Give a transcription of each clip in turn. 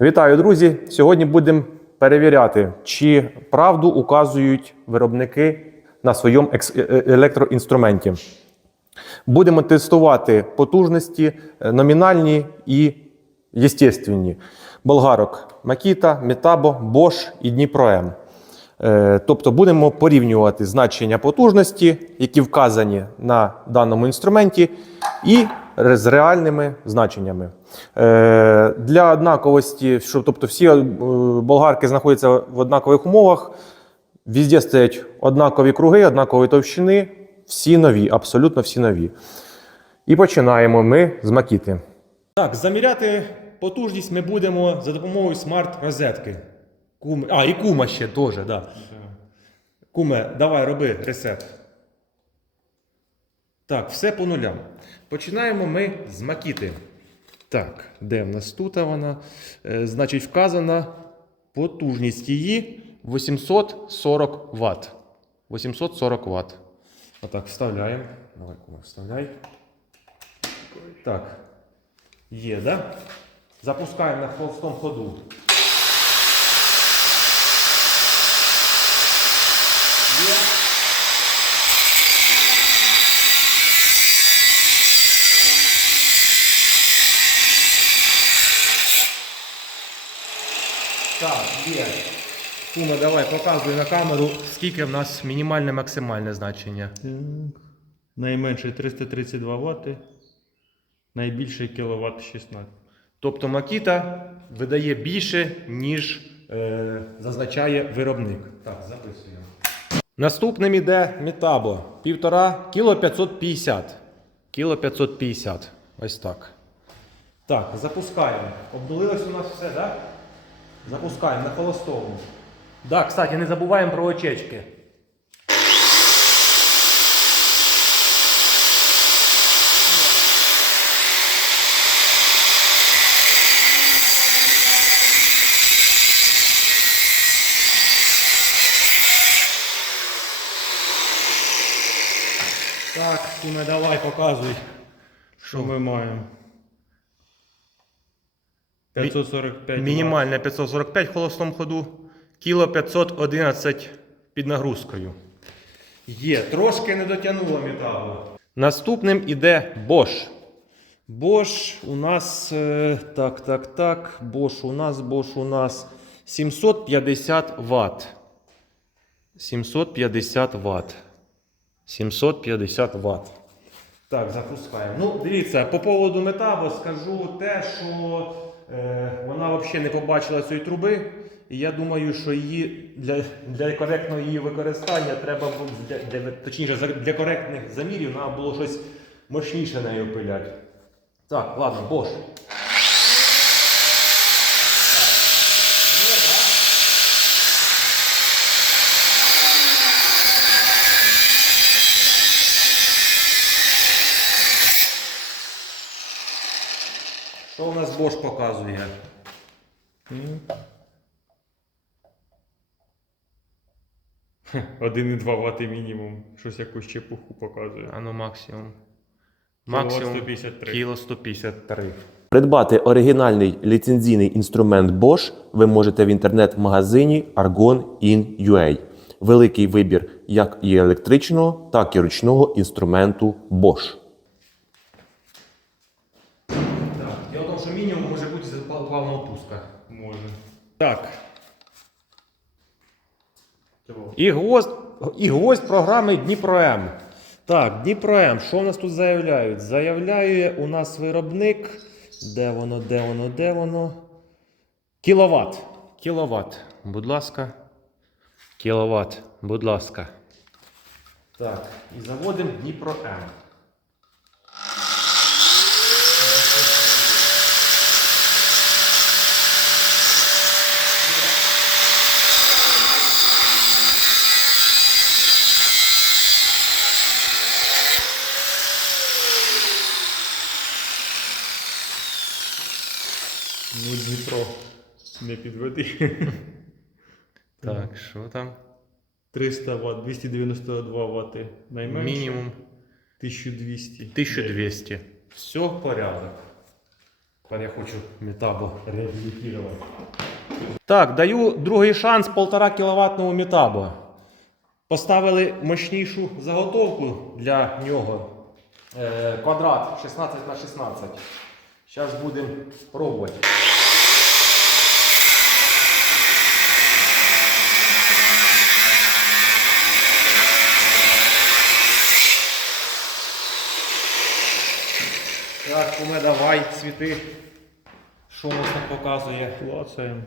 Вітаю, друзі! Сьогодні будемо перевіряти, чи правду указують виробники на своєму е- е- електроінструменті. Будемо тестувати потужності е, номінальні і єстественні. Болгарок Makita, Metabo, Bosch і Дніпро-М. Тобто будемо порівнювати значення потужності, які вказані на даному інструменті, і з реальними значеннями. Е, Для однаковості, що, тобто всі е, болгарки знаходяться в однакових умовах, Везде стоять однакові круги, однакової товщини, всі нові, абсолютно всі нові. І починаємо ми з макіти. Так, заміряти потужність ми будемо за допомогою смарт-розетки. Куме... А, і кума ще теж, так. Да. Куме, давай, роби ресет. Так, все по нулям. Починаємо ми з макіти. Так, де в нас тут вона? Е, значить, вказана потужність її 840 Вт. 840 Вт. Отак, вставляємо. Давай, куме, вставляй. Так. Є, да? Запускаємо на холостому ходу. Є. Так, є. Кума, давай, показуй на камеру, скільки в нас мінімальне максимальне значення. Так. Найменше 332 Вт, найбільше кВт 16. Тобто Макіта видає більше, ніж е, зазначає виробник. Так, записуємо. Наступним іде Метабо. Півтора кіло 550. Кіло 550. Ось так. Так, запускаємо. Обнулилось у нас все, так? Да? Запускаємо на холостому. Так, кстати, не забуваємо про очечки. Так, Куме, давай, показуй. Що ми маємо? 545 Мінімальне 545 в холостому ходу, кіло 511 під нагрузкою. Є, трошки не дотягнуло металу. Наступним іде Bosch. Bosch у нас. е, Так, так, так. Bosch у нас, Bosch у нас 750 Вт. 750 Вт. 750 Вт. Так, запускаємо. Ну, дивіться, по поводу метабо скажу те, що вона взагалі не побачила цієї труби. І я думаю, що її для, для коректного її використання треба для, для, точніше, для коректних замірів треба було щось мощніше нею пиляти. Так, ладно, Bosch. Що у нас Bosch показує? М. 1,2 Вт мінімум. Щось якусь чепуху показує. А ну максимум. Кіловат 153. Кіло 153. Придбати оригінальний ліцензійний інструмент Bosch ви можете в інтернет-магазині Argon in UA. Великий вибір як і електричного, так і ручного інструменту Bosch. Дело в тому, що мінімум може бути за плавного пуска. Може. Так. І гвоздь, і гвоздь програми Дніпро-М. Так, Дніпро-М, що у нас тут заявляють? Заявляє у нас виробник. Де воно, де воно, де воно? Кіловат. Кіловат. Будь ласка. Кіловат. Будь ласка. Так, і заводимо Дніпро-М. Ну, Дніпро. Не підведи. Так, що там? 300 Вт, 292 Вт. Найменше. Мінімум 1200. 1200. Все, в порядок. Тепер я хочу метабо реабілітувати. Так, даю другий шанс 1,5 кВт метабо. Поставили мощнішу заготовку для нього. Е, квадрат 16 на 16. Зараз будемо пробувати. Так, куме, давай, світи. Що у нас там показує? Клацаємо.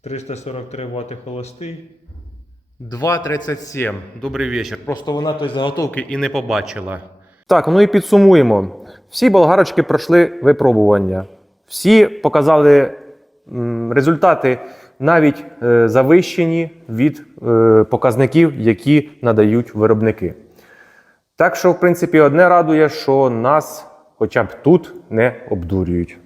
343 Вт холостий. 2.37. Добрий вечір. Просто вона той заготовки і не побачила. Так, ну і підсумуємо. Всі болгарочки пройшли випробування. Всі показали результати навіть е, завищені від е, показників, які надають виробники. Так що, в принципі, одне радує, що нас хоча б тут не обдурюють.